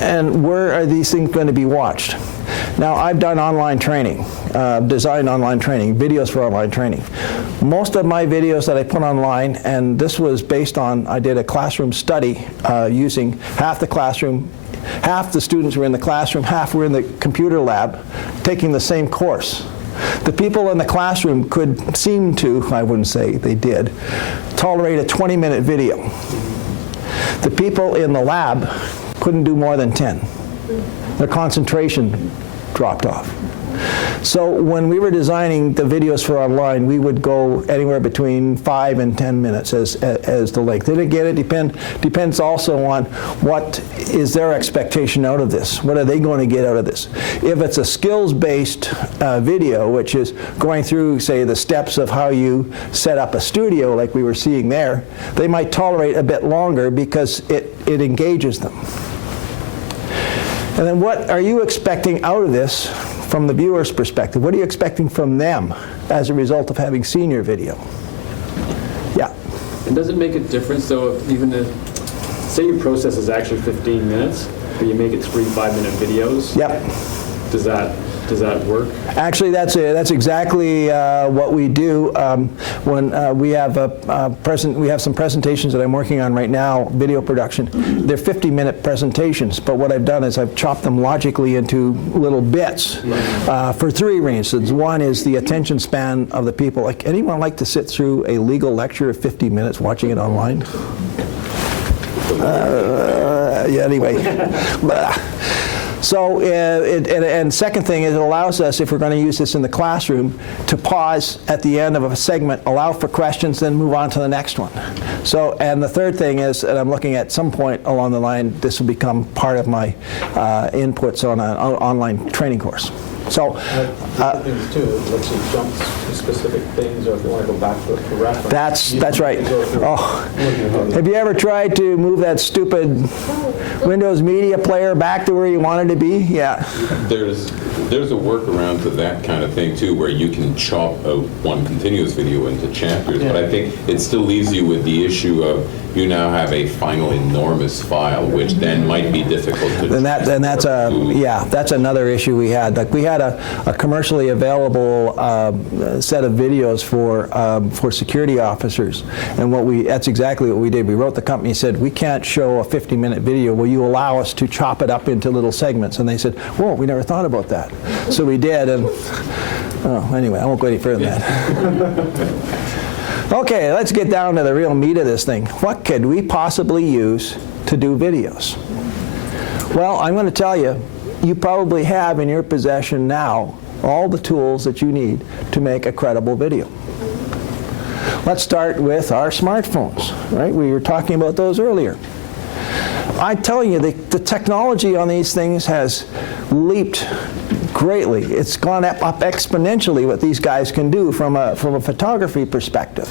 And where are these things going to be watched? Now, I've done online training, designed online training, videos for online training. Most of my videos that I put online, and this was based on, I did a classroom study using half the students were in the classroom, half were in the computer lab, taking the same course. The people in the classroom could seem to, I wouldn't say they did, tolerate a 20-minute video. The people in the lab couldn't do more than 10. Their concentration dropped off. So when we were designing the videos for online, we would go anywhere between 5 and 10 minutes as the length. And again, it depends also on what is their expectation out of this. What are they going to get out of this? If it's a skills-based video, which is going through, say, the steps of how you set up a studio like we were seeing there, they might tolerate a bit longer because it engages them. And then what are you expecting out of this from the viewer's perspective? What are you expecting from them as a result of having seen your video? Yeah. And does it make a difference, though, if even if, say your process is actually 15 minutes, but you make it 3 5-minute videos? Yep. Does that work? Actually, that's exactly what we do when we have we have some presentations that I'm working on right now, video production. They're 50-minute presentations, but what I've done is I've chopped them logically into little bits for 3 reasons. One is the attention span of the people. Like, anyone like to sit through a legal lecture of 50 minutes watching it online? Yeah, anyway. So, and second thing is it allows us, if we're going to use this in the classroom, to pause at the end of a segment, allow for questions, then move on to the next one. So, and the third thing is, and I'm looking at some point along the line, this will become part of my inputs on an online training course. So, things too, lets you jump to specific things, or if you want to go back to it for reference. That's right. Oh, have you ever tried to move that stupid Windows Media Player back to where you wanted to be? Yeah. There's a workaround to that kind of thing too, where you can chop out one continuous video into chapters, but I think it still leaves you with the issue of you now have a final enormous file, which then might be difficult to. And that's another issue we had. Like, we had a commercially available set of videos for security officers, and that's exactly what we did. We wrote the company, said, we can't show a 50-minute video. Will you allow us to chop it up into little segments? And they said, whoa, we never thought about that. So we did, and anyway, I won't go any further than that. Okay, let's get down to the real meat of this thing. What could we possibly use to do videos? Well, I'm going to tell you, you probably have in your possession now all the tools that you need to make a credible video. Let's start with our smartphones, right? We were talking about those earlier. I'm telling you, the technology on these things has leaped greatly. It's gone up exponentially what these guys can do from a photography perspective.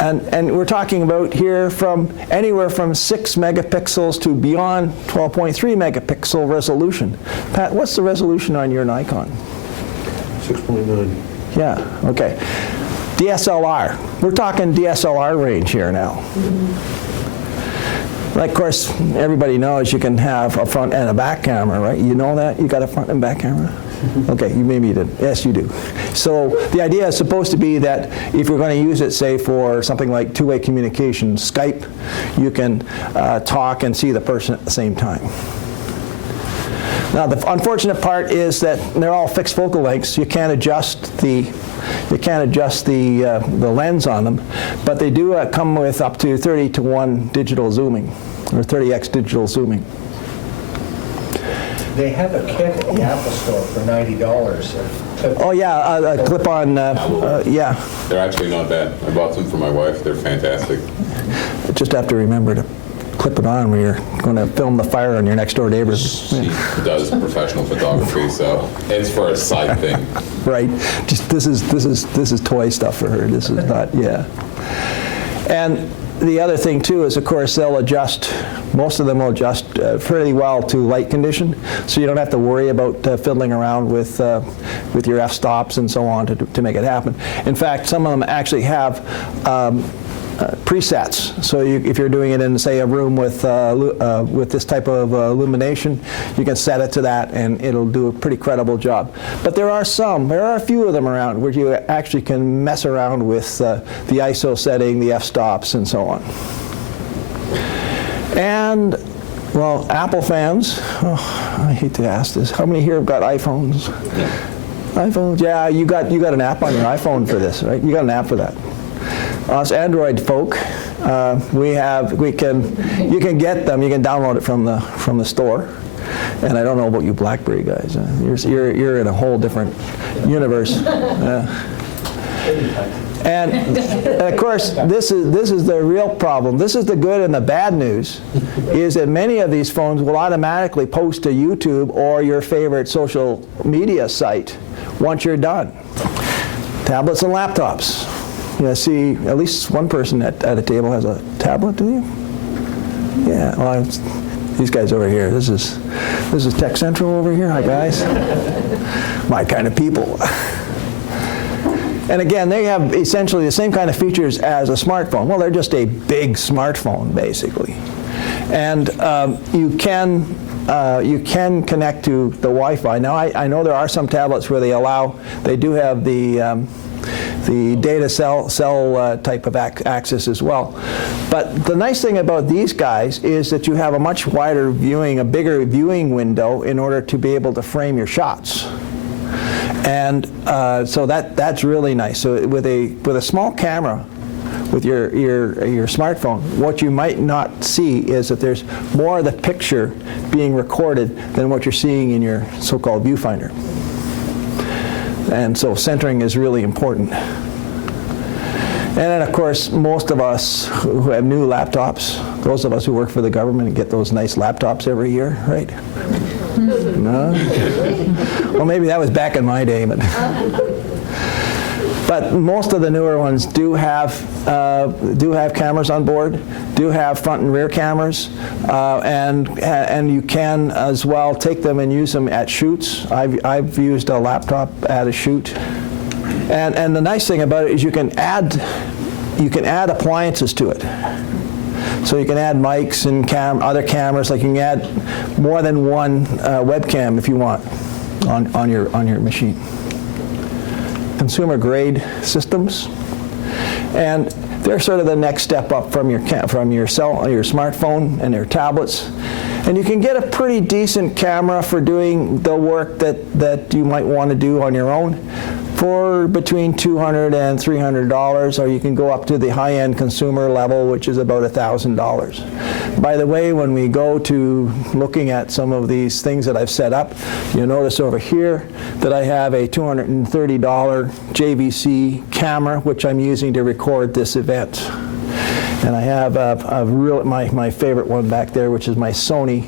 And we're talking about here from anywhere from 6 megapixels to beyond 12.3 megapixel resolution. Pat, what's the resolution on your Nikon? 6.9. Yeah, okay. DSLR. We're talking DSLR range here now. Like, of course, everybody knows you can have a front and a back camera, right? You know that? You got a front and back camera? Okay, maybe you did. Yes, you do. So the idea is supposed to be that if you're going to use it, say, for something like two-way communication, Skype, you can talk and see the person at the same time. Now, the unfortunate part is that they're all fixed focal lengths. You can't adjust the lens on them, but they do come with up to 30:1 digital zooming, or 30x digital zooming. They have a kit at the Apple Store for $90. Oh yeah, a clip-on, yeah. They're actually not bad. I bought them for my wife. They're fantastic. Just have to remember to clip it on when you're going to film the fire on your next door neighbors. She does professional photography, so it's for a side thing. Right. Just this is toy stuff for her. This is not, yeah. And the other thing too is, of course, they'll adjust. Most of them will adjust fairly well to light condition, so you don't have to worry about fiddling around with your f-stops and so on to make it happen. In fact, some of them actually have presets. So if you're doing it in, say, a room with this type of illumination, you can set it to that, and it'll do a pretty credible job. But there are a few of them around where you actually can mess around with the ISO setting, the f-stops, and so on. And, well, Apple fans, I hate to ask this, how many here have got iPhones? iPhones, yeah, you got an app on your iPhone for this, right? You got an app for that. Us Android folk, you can get them, you can download it from the store. And I don't know about you BlackBerry guys. You're in a whole different universe. And of course, this is the real problem. This is the good and the bad news, is that many of these phones will automatically post to YouTube or your favorite social media site once you're done. Tablets and laptops. You see, at least one person at a table has a tablet, do you? Yeah, well, these guys over here. This is Tech Central over here. Hi, guys. My kind of people. And again, they have essentially the same kind of features as a smartphone. Well, they're just a big smartphone, basically. And you can connect to the Wi-Fi. Now, I know there are some tablets where they do have the data cell type of access as well. But the nice thing about these guys is that you have a much wider viewing, a bigger viewing window in order to be able to frame your shots. And so that's really nice. So with a small camera, with your smartphone, what you might not see is that there's more of the picture being recorded than what you're seeing in your so-called viewfinder. And so centering is really important. And then, of course, most of us who have new laptops, those of us who work for the government get those nice laptops every year, right? No? Well, maybe that was back in my day, but most of the newer ones do have cameras on board, do have front and rear cameras, and you can as well take them and use them at shoots. I've used a laptop at a shoot, and the nice thing about it is you can add appliances to it. So you can add mics and other cameras. Like you can add more than one webcam if you want on your machine. Consumer grade systems, and they're sort of the next step up from your smartphone and your tablets. And you can get a pretty decent camera for doing the work that you might want to do on your own for between $200 and $300, or you can go up to the high-end consumer level, which is about $1,000. By the way, when we go to looking at some of these things that I've set up, you'll notice over here that I have a $230 JVC camera, which I'm using to record this event. And I have my favorite one back there, which is my Sony.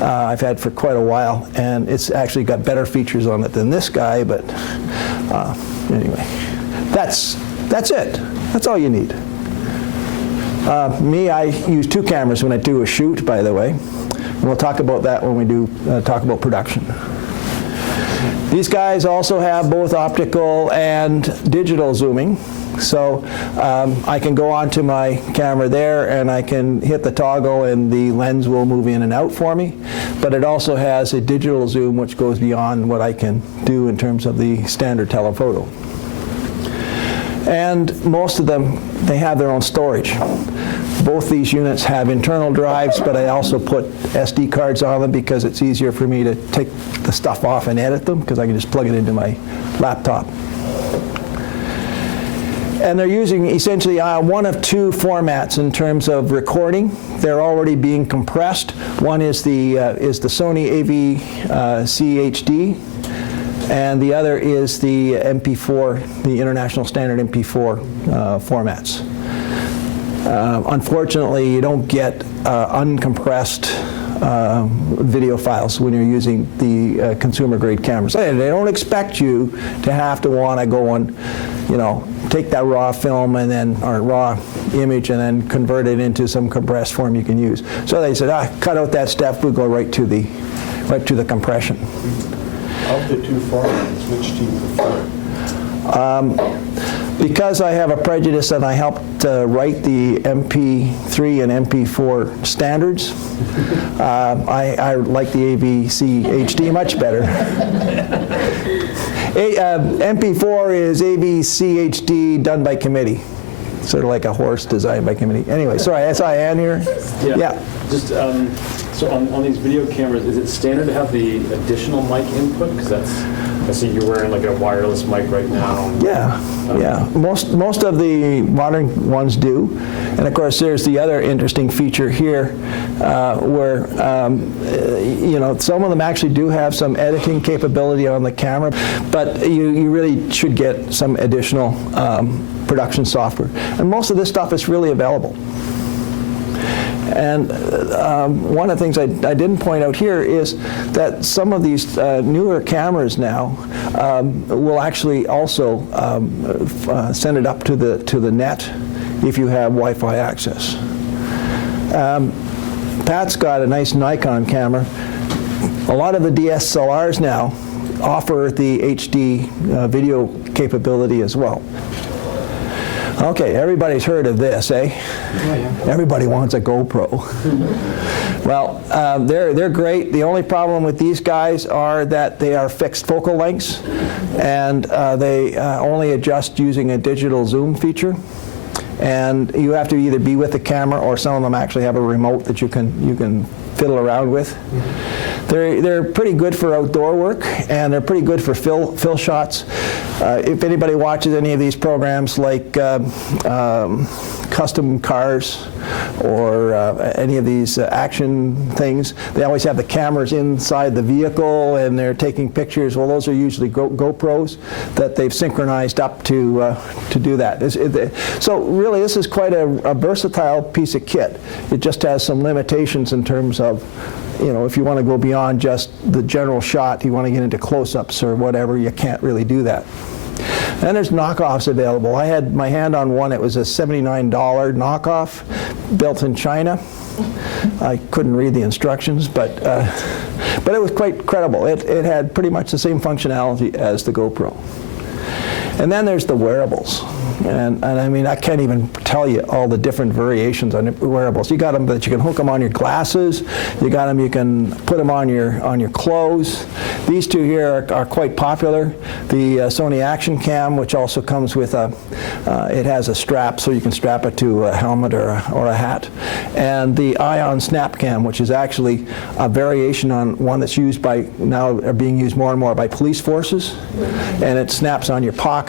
I've had for quite a while, and it's actually got better features on it than this guy, but anyway, that's it. That's all you need. I use two cameras when I do a shoot, by the way. And we'll talk about that when we do talk about production. These guys also have both optical and digital zooming. So I can go onto my camera there and I can hit the toggle and the lens will move in and out for me. But it also has a digital zoom which goes beyond what I can do in terms of the standard telephoto. And most of them, they have their own storage. Both these units have internal drives, but I also put SD cards on them because it's easier for me to take the stuff off and edit them because I can just plug it into my laptop. And they're using essentially one of two formats in terms of recording. They're already being compressed. One is the Sony AV-C HD, and the other is the MP4, the international standard MP4 formats. Unfortunately, you don't get uncompressed video files when you're using the consumer-grade cameras. They don't expect you to have to want to go and, take that raw film and then, or raw image and then convert it into some compressed form you can use. So they said, cut out that step. We'll go right to the compression. Of the two formats, which do you prefer? Because I have a prejudice and I helped write the MP3 and MP4 standards, I like the AVC HD much better. MP4 is AVC HD done by committee. Sort of like a horse designed by committee. Anyway, sorry, SIN here? Yeah. Just, so on these video cameras, is it standard to have the additional mic input? Because I see you're wearing like a wireless mic right now. Yeah. Most of the modern ones do. And of course, there's the other interesting feature here where, some of them actually do have some editing capability on the camera, but you really should get some additional production software. And most of this stuff is really available. And one of the things I didn't point out here is that some of these newer cameras now will actually also send it up to the net if you have Wi-Fi access. Pat's got a nice Nikon camera. A lot of the DSLRs now offer the HD video capability as well. Okay, everybody's heard of this, eh? Oh, yeah. Everybody wants a GoPro. Well, they're great. The only problem with these guys are that they are fixed focal lengths, and they only adjust using a digital zoom feature. And you have to either be with the camera, or some of them actually have a remote that you can fiddle around with. They're pretty good for outdoor work, and they're pretty good for fill shots. If anybody watches any of these programs like Custom Cars or any of these action things, they always have the cameras inside the vehicle and they're taking pictures. Well, those are usually GoPros that they've synchronized up to do that. So really, this is quite a versatile piece of kit. It just has some limitations in terms of, if you want to go beyond just the general shot, you want to get into close-ups or whatever, you can't really do that. And there's knockoffs available. I had my hand on one. It was a $79 knockoff built in China. I couldn't read the instructions, but it was quite credible. It had pretty much the same functionality as the GoPro. And then there's the wearables. And I mean, I can't even tell you all the different variations on wearables. You got them that you can hook them on your glasses. You got them you can put them on your clothes. These two here are quite popular. The Sony Action Cam, which also comes with it has a strap, so you can strap it to a helmet or a hat. And the Ion SnapCam, which is actually a variation on one that's used now are being used more and more by police forces, and it snaps on your pocket.